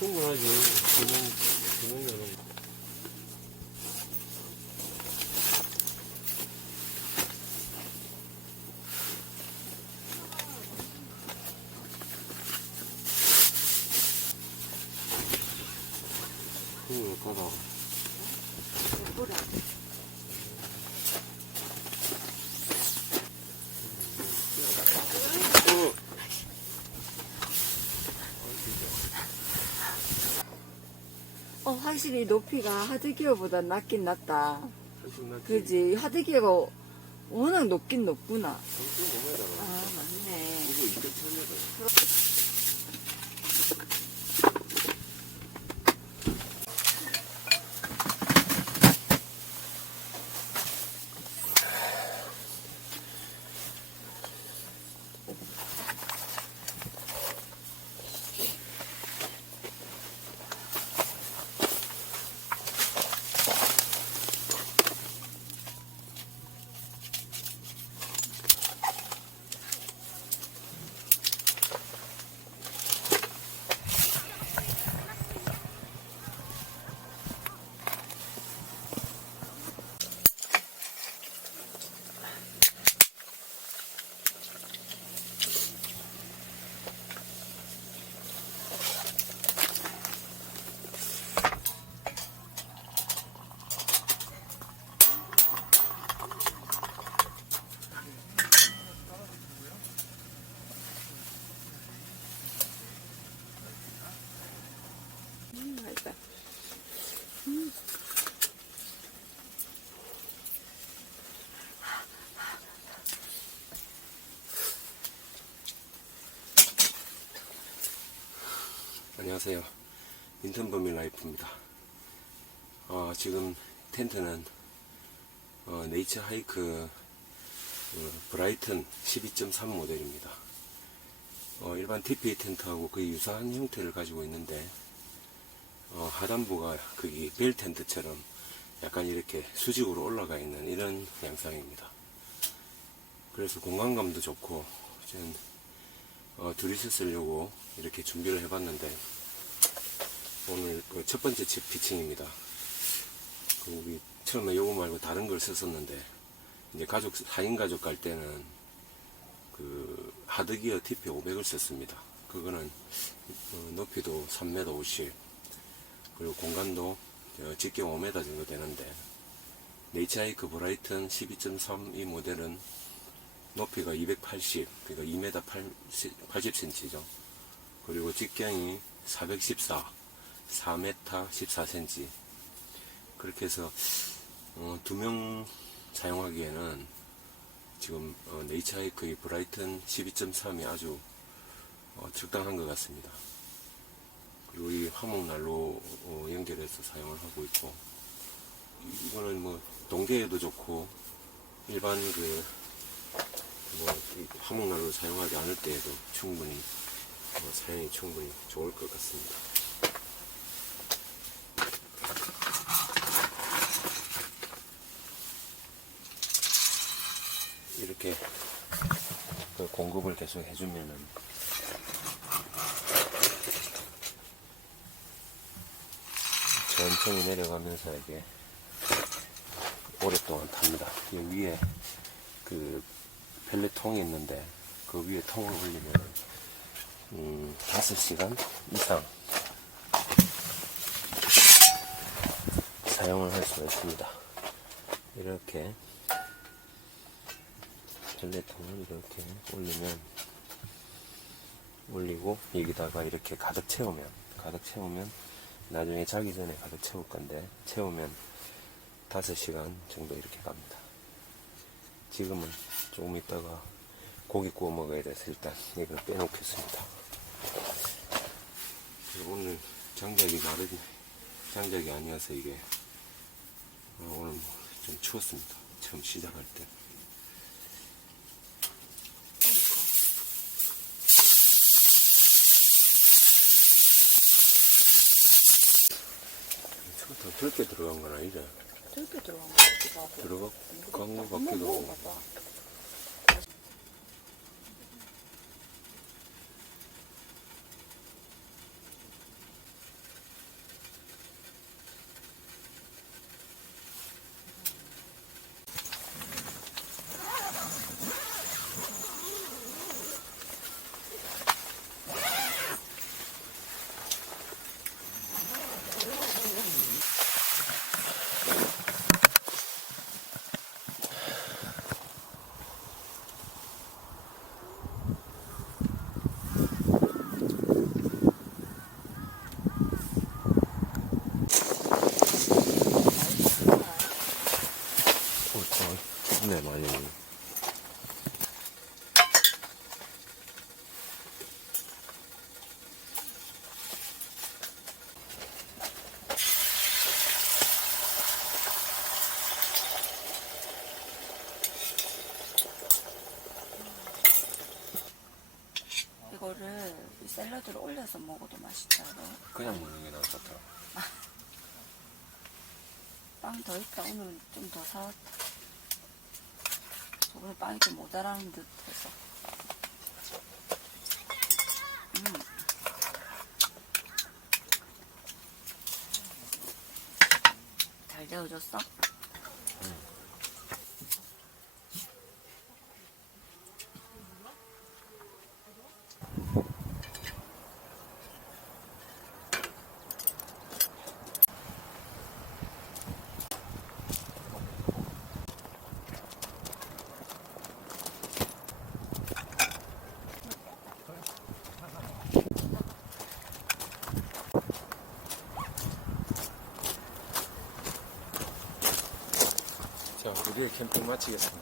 충분하지. 구멍, 구멍이 응, 까다. 뭐라. 어, 확실히 높이가 하드기어보다 낮긴 낮다. 그지? 하드기어가 워낙 높긴 높구나. 엄청 몸에다가. 아, 맞네. 이거 2.3m. 음, 맛있다. 안녕하세요. 인턴범위 라이프입니다. 어, 지금 텐트는 어, 네이처 하이크 어, 브라이튼 12.3 모델입니다. 어, 일반 TPA 텐트하고 거의 유사한 형태를 가지고 있는데 어, 하단부가 거기 벨 텐트처럼 약간 이렇게 수직으로 올라가 있는 이런 양상입니다. 그래서 공간감도 좋고 저는 어, 둘이서 쓰려고 이렇게 준비를 해봤는데 오늘 그 첫 번째 집 피칭입니다. 그 우리 처음에 요거 말고 다른 걸 썼었는데 이제 가족 4인 가족 갈 때는 그 하드기어 TP 500을 썼습니다. 그거는 어, 높이도 3m 50 그리고 공간도 어, 직경 5m 정도 되는데 네이처하이크 브라이튼 12.3 이 모델은 높이가 280, 그러니까 2m 80cm죠. 그리고 직경이 414, 4m 14cm. 그렇게 해서 어, 두명 사용하기에는 지금 어, 네이처하이크의 브라이튼 12.3이 아주 어, 적당한 것 같습니다. 그리고 이 화목난로 어, 연결해서 사용을 하고 있고 이거는 뭐 동계에도 좋고 일반 그 뭐, 이 화목난로 사용하지 않을 때에도 충분히, 어, 사용이 충분히 좋을 것 같습니다. 공급을 계속 해주면은 천천히 내려가면서 이게 오랫동안 탑니다. 이 위에 그 펠레통이 있는데 그 위에 통을 올리면 음, 5시간 이상 사용을 할 수가 있습니다. 이렇게 펠레통을 이렇게 올리면 올리고 여기다가 이렇게 가득 채우면 가득 채우면 나중에 자기 전에 가득 채울 건데 채우면 5시간 정도 이렇게 갑니다. 지금은 조금 있다가 고기 구워 먹어야 돼서 일단 이걸 빼놓겠습니다. 오늘 장작이 마르지 장작이 아니어서 이게 어, 오늘 뭐좀 추웠습니다. 처음 시작할 때. 더 적게 들어간 건 아니죠? 저렇게 들어간 거 같기도 하고. 들어간 것 한번 같기도 하고. 먹어봐봐. 어, 네, 많이. 이거를 이 샐러드를 올려서 먹어도 맛있다. 이거. 그냥 먹는 게 나을 것 같아. 빵이 더 있다. 오늘은 좀더 사왔다. 저번에 빵이 좀 모자라는 듯 해서. 음. 잘 데워졌어? 자, 우